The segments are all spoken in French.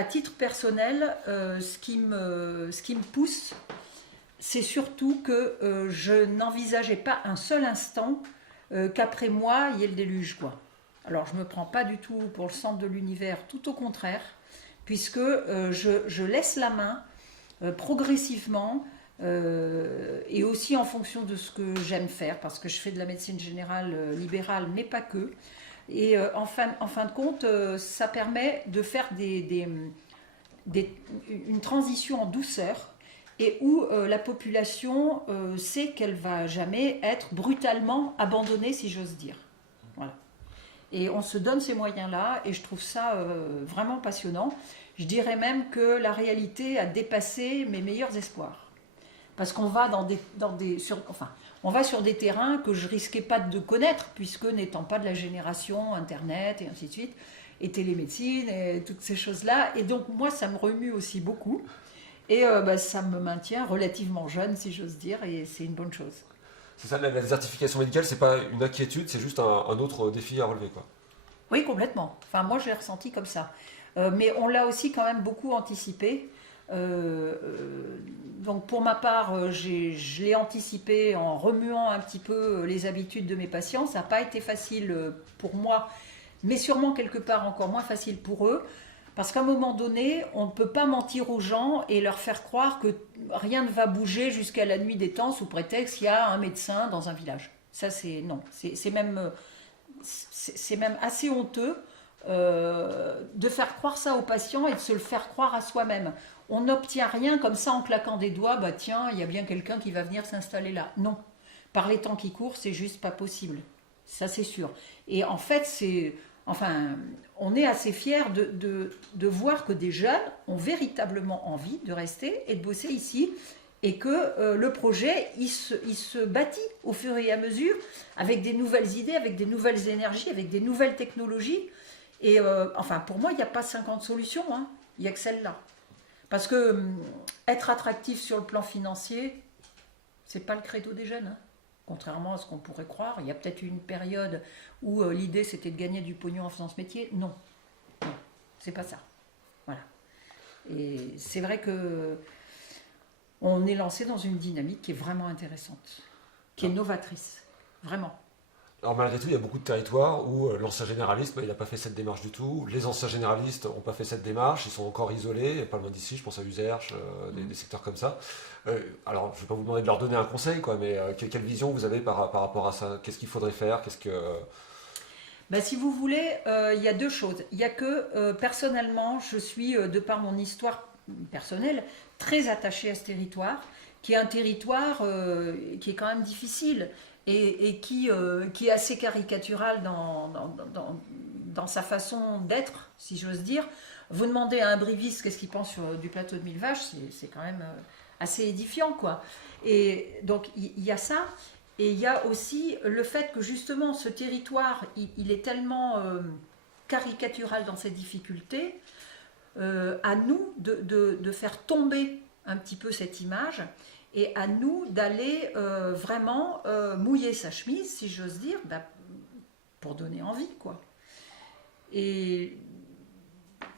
à titre personnel, ce qui me pousse, c'est surtout que je n'envisageais pas un seul instant qu'après moi, il y ait le déluge, quoi. Alors, je ne me prends pas du tout pour le centre de l'univers, tout au contraire, puisque je laisse la main progressivement et aussi en fonction de ce que j'aime faire, parce que je fais de la médecine générale libérale, mais pas que. Et en fin de compte, ça permet de faire une transition en douceur et où la population sait qu'elle va jamais être brutalement abandonnée, si j'ose dire. Voilà. Et on se donne ces moyens-là, et je trouve ça vraiment passionnant. Je dirais même que la réalité a dépassé mes meilleurs espoirs. Parce qu'on va on va sur des terrains que je risquais pas de connaître, puisque n'étant pas de la génération Internet et ainsi de suite, et télémédecine et toutes ces choses-là. Et donc moi, ça me remue aussi beaucoup. Et ça me maintient relativement jeune, si j'ose dire, et c'est une bonne chose. C'est ça, la désertification médicale, c'est pas une inquiétude, c'est juste un autre défi à relever, quoi. Oui, complètement. Enfin, moi, je l'ai ressenti comme ça. Mais on l'a aussi quand même beaucoup anticipé. Donc pour ma part, je l'ai anticipé en remuant un petit peu les habitudes de mes patients. Ça n'a pas été facile pour moi, mais sûrement quelque part encore moins facile pour eux. Parce qu'à un moment donné, on ne peut pas mentir aux gens et leur faire croire que rien ne va bouger jusqu'à la nuit des temps sous prétexte qu'il y a un médecin dans un village. Ça, c'est non. C'est même assez honteux de faire croire ça aux patients et de se le faire croire à soi-même. On n'obtient rien comme ça en claquant des doigts, bah tiens, il y a bien quelqu'un qui va venir s'installer là. Non. Par les temps qui courent, c'est juste pas possible. Ça, c'est sûr. Et en fait, on est assez fiers de voir que des jeunes ont véritablement envie de rester et de bosser ici, et que le projet, il se bâtit au fur et à mesure avec des nouvelles idées, avec des nouvelles énergies, avec des nouvelles technologies. Et pour moi, il n'y a pas 50 solutions, hein. Il n'y a que celle-là. Parce que être attractif sur le plan financier, c'est pas le credo des jeunes, hein. Contrairement à ce qu'on pourrait croire. Il y a peut-être eu une période où l'idée c'était de gagner du pognon en faisant ce métier. Non, non, c'est pas ça. Voilà. Et c'est vrai que on est lancé dans une dynamique qui est vraiment intéressante, qui est novatrice, vraiment. Alors malgré tout, il y a beaucoup de territoires où l'ancien généraliste, il n'a pas fait cette démarche du tout. Les anciens généralistes n'ont pas fait cette démarche, ils sont encore isolés, pas loin d'ici, je pense à Uzerche, des secteurs comme ça. Alors, je ne vais pas vous demander de leur donner un conseil, quoi, mais quelle vision vous avez par rapport à ça? Qu'est-ce qu'il faudrait faire? Si vous voulez, il y a deux choses. Il y a que, personnellement, je suis, de par mon histoire personnelle, très attachée à ce territoire, qui est un territoire qui est quand même difficile et qui est assez caricatural dans sa façon d'être, si j'ose dire. Vous demandez à un briviste qu'est-ce qu'il pense du plateau de Mille Vaches, c'est quand même assez édifiant, quoi. Et donc, il y a ça. Et il y a aussi le fait que justement ce territoire, il est tellement caricatural dans ses difficultés, à nous de faire tomber un petit peu cette image, et à nous d'aller vraiment mouiller sa chemise, si j'ose dire, pour donner envie, quoi. Et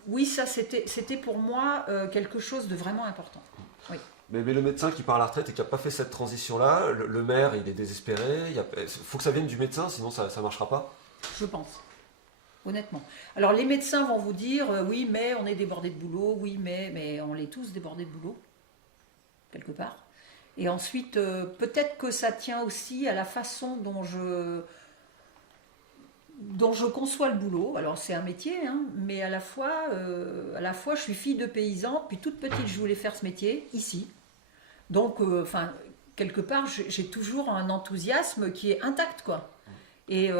oui, ça c'était pour moi quelque chose de vraiment important. Oui. Mais le médecin qui part à la retraite et qui n'a pas fait cette transition-là, le maire, il est désespéré. Il faut que ça vienne du médecin, sinon ça ne marchera pas. Je pense, honnêtement. Alors les médecins vont vous dire, oui, mais on est débordé de boulot, oui, mais on est tous débordés de boulot, quelque part. Et ensuite, peut-être que ça tient aussi à la façon dont je conçois le boulot. Alors c'est un métier, hein, mais à la fois, je suis fille de paysan, puis toute petite je voulais faire ce métier, ici. Donc, quelque part, j'ai toujours un enthousiasme qui est intact, quoi. Et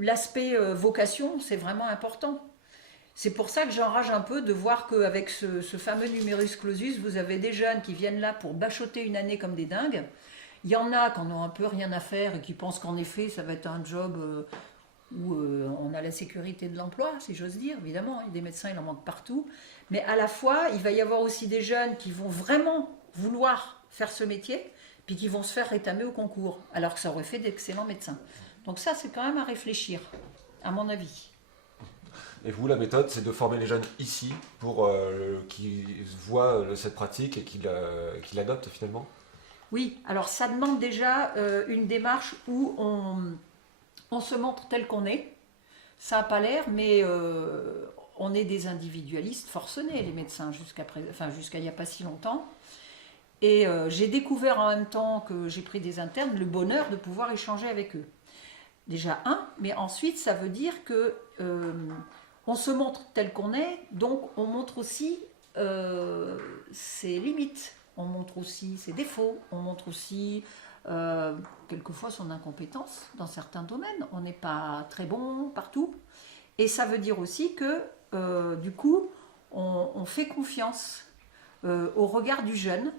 l'aspect vocation, c'est vraiment important. C'est pour ça que j'enrage un peu de voir qu'avec ce fameux numerus clausus, vous avez des jeunes qui viennent là pour bachoter une année comme des dingues. Il y en a qui en ont un peu rien à faire et qui pensent qu'en effet, ça va être un job où on a la sécurité de l'emploi, si j'ose dire. Évidemment, des médecins, il en manque partout. Mais à la fois, il va y avoir aussi des jeunes qui vont vraiment vouloir faire ce métier, puis qui vont se faire rétamer au concours, alors que ça aurait fait d'excellents médecins. Donc ça, c'est quand même à réfléchir, à mon avis. Et vous, la méthode, c'est de former les jeunes ici pour qu'ils voient cette pratique et qu'ils l'adoptent finalement? Oui, alors ça demande déjà une démarche où on se montre tel qu'on est. Ça n'a pas l'air, mais on est des individualistes forcenés, les médecins, jusqu'à il n'y a pas si longtemps. Et j'ai découvert en même temps que j'ai pris des internes le bonheur de pouvoir échanger avec eux. Déjà mais ensuite ça veut dire que on se montre tel qu'on est, donc on montre aussi ses limites, on montre aussi ses défauts, on montre aussi quelquefois son incompétence dans certains domaines. On n'est pas très bon partout. Et ça veut dire aussi que du coup, on fait confiance au regard du jeune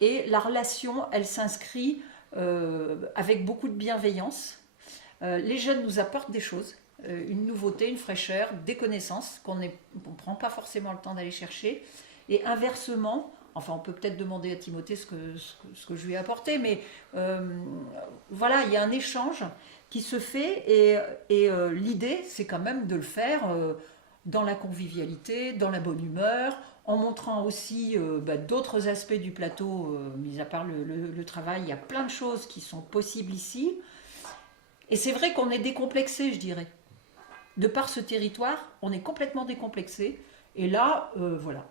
et la relation, elle s'inscrit avec beaucoup de bienveillance. Les jeunes nous apportent des choses, une nouveauté, une fraîcheur, des connaissances qu'on ne prend pas forcément le temps d'aller chercher. Et inversement, enfin on peut peut-être demander à Timothée ce que je lui ai apporté, mais voilà, il y a un échange qui se fait et l'idée c'est quand même de le faire dans la convivialité, dans la bonne humeur, en montrant aussi d'autres aspects du plateau, mis à part le travail, il y a plein de choses qui sont possibles ici. Et c'est vrai qu'on est décomplexé, je dirais. De par ce territoire, on est complètement décomplexé. Et là, voilà,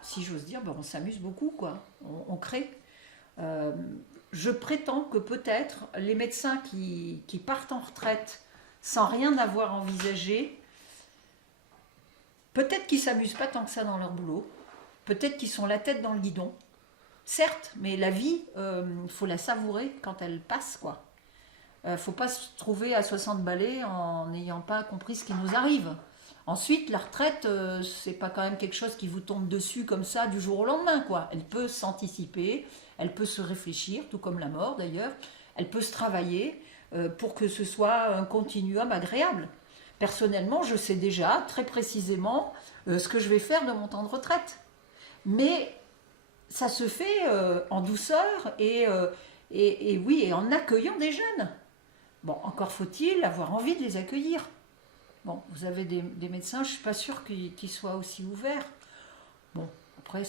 si j'ose dire, on s'amuse beaucoup, quoi. On crée. Je prétends que peut-être les médecins qui partent en retraite sans rien avoir envisagé, peut-être qu'ils ne s'amusent pas tant que ça dans leur boulot. Peut-être qu'ils sont la tête dans le guidon. Certes, mais la vie, faut la savourer quand elle passe, quoi. Faut pas se trouver à 60 balais en n'ayant pas compris ce qui nous arrive. Ensuite, la retraite, c'est pas quand même quelque chose qui vous tombe dessus comme ça du jour au lendemain, quoi. Elle peut s'anticiper, elle peut se réfléchir, tout comme la mort d'ailleurs. Elle peut se travailler pour que ce soit un continuum agréable. Personnellement, je sais déjà très précisément ce que je vais faire de mon temps de retraite. Mais ça se fait en douceur et oui, et en accueillant des jeunes. Bon, encore faut-il avoir envie de les accueillir. Bon, vous avez des médecins, je ne suis pas sûre qu'ils soient aussi ouverts. Bon, après,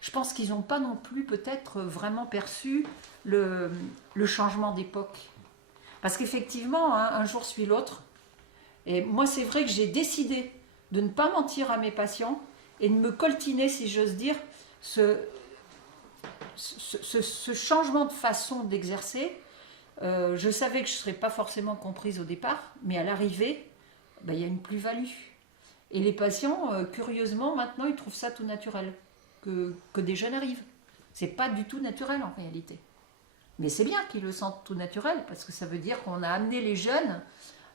je pense qu'ils n'ont pas non plus peut-être vraiment perçu le changement d'époque. Parce qu'effectivement, hein, un jour suit l'autre. Et moi, c'est vrai que j'ai décidé de ne pas mentir à mes patients et de me coltiner, si j'ose dire, ce changement de façon d'exercer. Je savais que je ne serais pas forcément comprise au départ, mais à l'arrivée, il y a une plus-value. Et les patients, curieusement, maintenant, ils trouvent ça tout naturel, que des jeunes arrivent. C'est pas du tout naturel en réalité. Mais c'est bien qu'ils le sentent tout naturel, parce que ça veut dire qu'on a amené les jeunes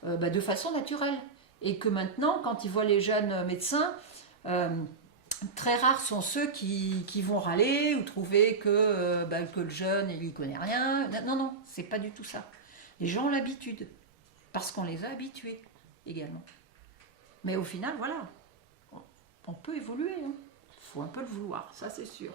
de façon naturelle. Et que maintenant, quand ils voient les jeunes médecins, très rares sont ceux qui vont râler ou trouver que le jeune, il ne connaît rien. Non, non, c'est pas du tout ça. Les gens ont l'habitude, parce qu'on les a habitués également. Mais au final, voilà, on peut évoluer. Il faut un peu le vouloir, ça c'est sûr.